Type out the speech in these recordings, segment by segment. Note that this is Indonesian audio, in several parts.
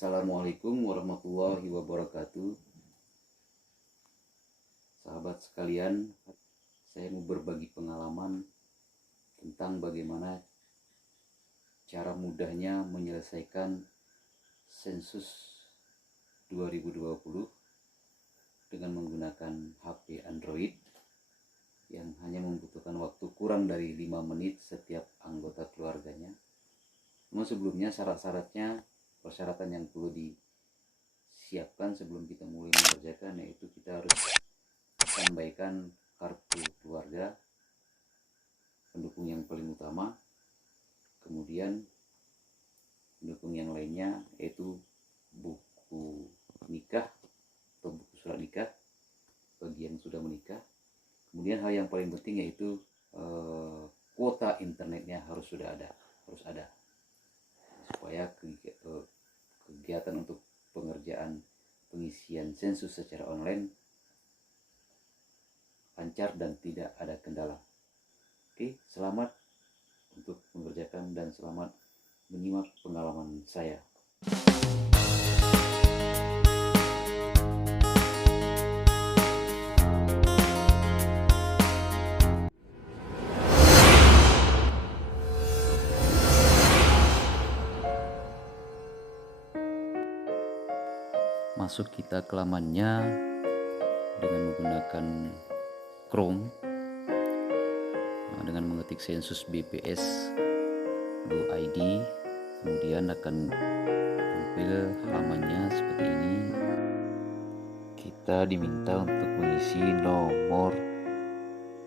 Assalamualaikum warahmatullahi wabarakatuh. Sahabat sekalian, saya mau berbagi pengalaman tentang bagaimana cara mudahnya menyelesaikan sensus 2020 dengan menggunakan HP Android yang hanya membutuhkan waktu kurang dari 5 menit setiap anggota keluarganya. Namun sebelumnya persyaratan yang perlu disiapkan sebelum kita mulai mengerjakan, yaitu kita harus sampaikan kartu keluarga, pendukung yang paling utama, kemudian pendukung yang lainnya yaitu buku nikah atau buku surat nikah bagi yang sudah menikah. Kemudian hal yang paling penting yaitu kuota internetnya harus ada supaya kegiatan untuk pengerjaan pengisian sensus secara online lancar dan tidak ada kendala. Oke, selamat untuk mengerjakan dan selamat menyimak pengalaman saya. Masuk kita ke lamannya dengan menggunakan Chrome, dengan mengetik sensus bps.id, kemudian akan tampil halamannya seperti ini. Kita diminta untuk mengisi nomor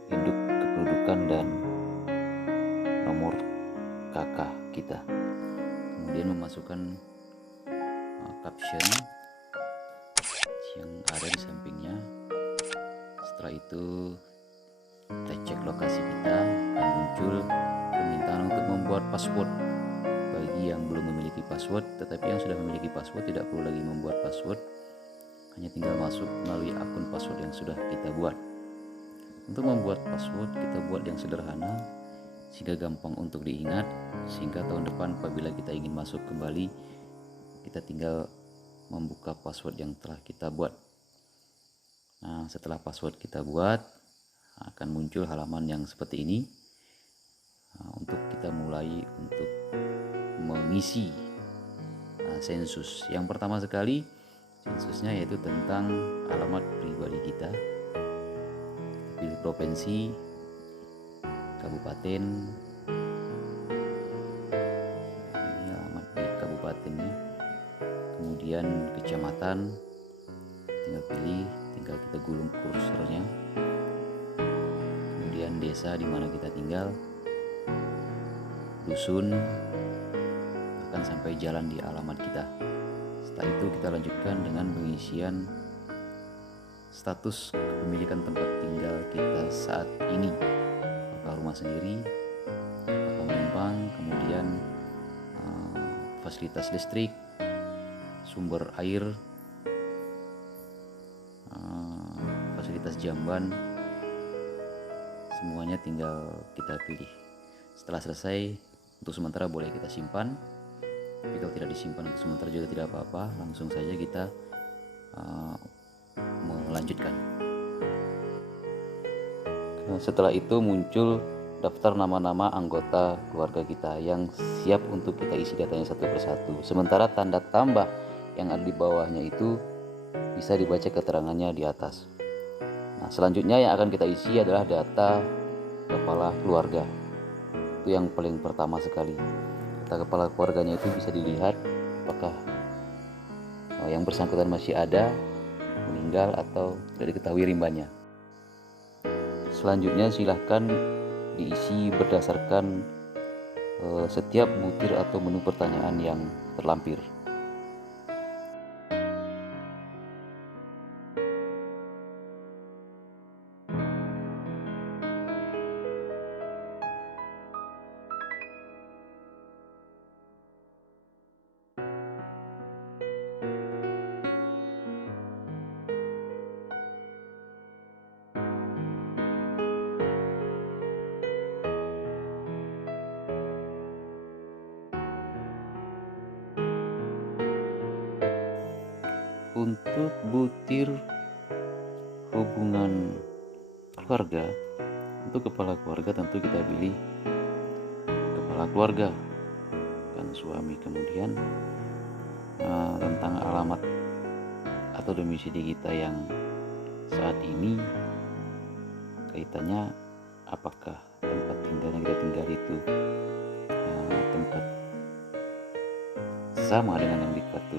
induk kependudukan dan nomor KK kita, kemudian memasukkan caption yang ada di sampingnya. Setelah itu kita cek lokasi kita dan muncul permintaan untuk membuat password. Bagi yang belum memiliki password, tetapi yang sudah memiliki password tidak perlu lagi membuat password, hanya tinggal masuk melalui akun password yang sudah kita buat. Untuk membuat password kita buat yang sederhana sehingga gampang untuk diingat, sehingga tahun depan apabila kita ingin masuk kembali, kita tinggal membuka password yang telah kita buat. Nah, setelah password kita buat, akan muncul halaman yang seperti ini. Untuk kita mulai untuk mengisi sensus. Yang pertama sekali sensusnya yaitu tentang alamat pribadi kita. Pilih provinsi, kabupaten. Ini alamat di kabupatennya. Kemudian kecamatan, tinggal kita gulung kursornya. Kemudian desa di mana kita tinggal, dusun, bahkan sampai jalan di alamat kita. Setelah itu kita lanjutkan dengan pengisian status kepemilikan tempat tinggal kita saat ini, apakah rumah sendiri, apakah menumpang, kemudian fasilitas listrik, sumber air, fasilitas jamban, semuanya tinggal kita pilih. Setelah selesai, untuk sementara boleh kita simpan, tapi kalau tidak disimpan untuk sementara juga tidak apa-apa, langsung saja kita melanjutkan. Setelah itu muncul daftar nama-nama anggota keluarga kita yang siap untuk kita isi datanya satu persatu. Sementara tanda tambah yang ada di bawahnya itu bisa dibaca keterangannya di atas. Nah, selanjutnya yang akan kita isi adalah data kepala keluarga. Itu yang paling pertama sekali. Data kepala keluarganya itu bisa dilihat apakah yang bersangkutan masih ada, meninggal, atau tidak diketahui rimbanya. Selanjutnya silahkan diisi berdasarkan setiap butir atau menu pertanyaan yang terlampir. Untuk butir hubungan keluarga, untuk kepala keluarga tentu kita pilih kepala keluarga kan suami. Kemudian tentang alamat atau domisili kita yang saat ini, kaitannya apakah tempat tinggal yang kita tinggal itu tempat sama dengan yang di kartu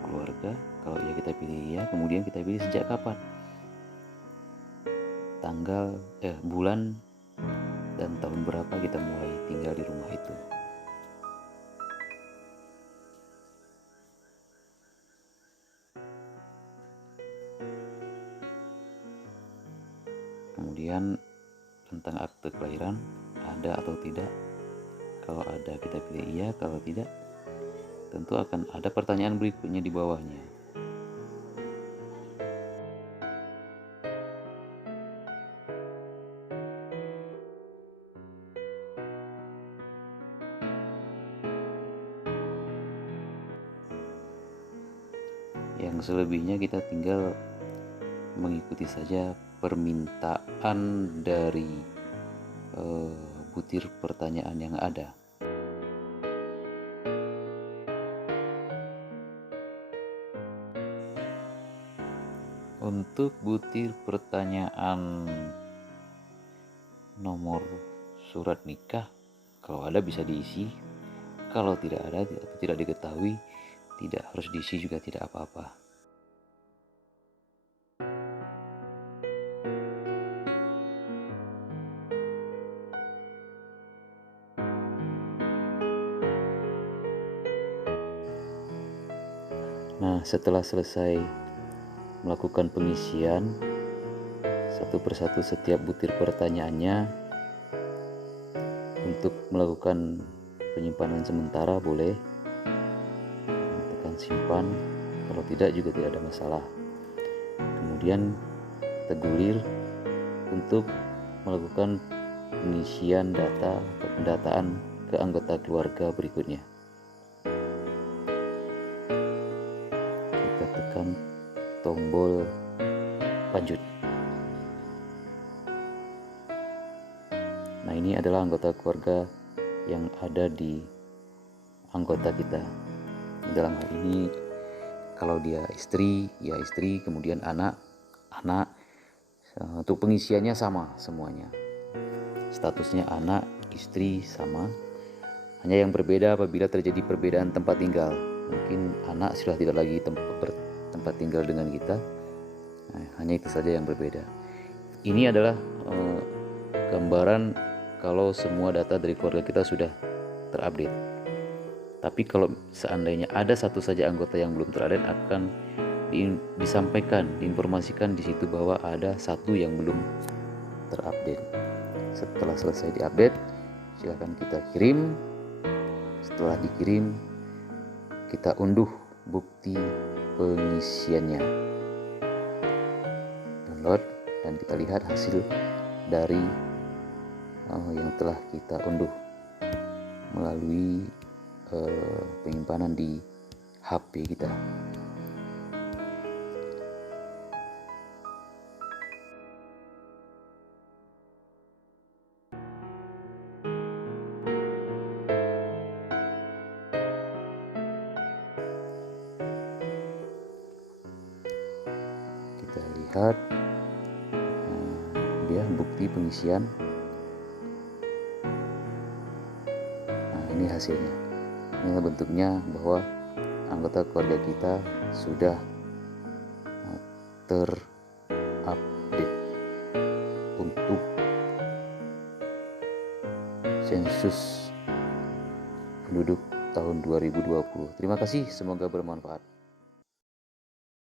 keluarga. Kalau ya kita pilih ya, kemudian kita pilih sejak kapan, tanggal, bulan dan tahun berapa kita mulai tinggal di rumah itu. Kemudian tentang akte kelahiran, ada atau tidak. Kalau ada kita pilih iya, kalau tidak tentu akan ada pertanyaan berikutnya di bawahnya. Yang selebihnya kita tinggal mengikuti saja permintaan dari butir pertanyaan yang ada. Untuk butir pertanyaan nomor surat nikah, kalau ada bisa diisi, kalau tidak ada atau tidak diketahui tidak harus diisi juga, tidak apa-apa. Nah, setelah selesai melakukan pengisian satu persatu setiap butir pertanyaannya, untuk melakukan penyimpanan sementara boleh tekan simpan, kalau tidak juga tidak ada masalah. Kemudian kita gulir untuk melakukan pengisian data atau pendataan ke anggota keluarga berikutnya. Kita tekan tombol lanjut. Nah, ini adalah anggota keluarga yang ada di anggota kita. Dalam hal ini kalau dia istri, ya istri, kemudian anak. Untuk pengisiannya sama semuanya. Statusnya anak, istri sama. Hanya yang berbeda apabila terjadi perbedaan tempat tinggal. Mungkin anak sudah tidak lagi tempat tinggal dengan kita. Nah, hanya itu saja yang berbeda. Ini adalah gambaran kalau semua data dari keluarga kita sudah terupdate. Tapi kalau seandainya ada satu saja anggota yang belum terupdate, akan disampaikan, diinformasikan di situ bahwa ada satu yang belum terupdate. Setelah selesai diupdate, silakan kita kirim. Setelah dikirim, kita unduh bukti pengisiannya, download, dan kita lihat hasil dari yang telah kita unduh melalui penyimpanan di HP kita. Kita lihat dia bukti pengisian. Nah, ini hasilnya. Ini bentuknya bahwa anggota keluarga kita sudah terupdate untuk sensus penduduk tahun 2020. Terima kasih, semoga bermanfaat.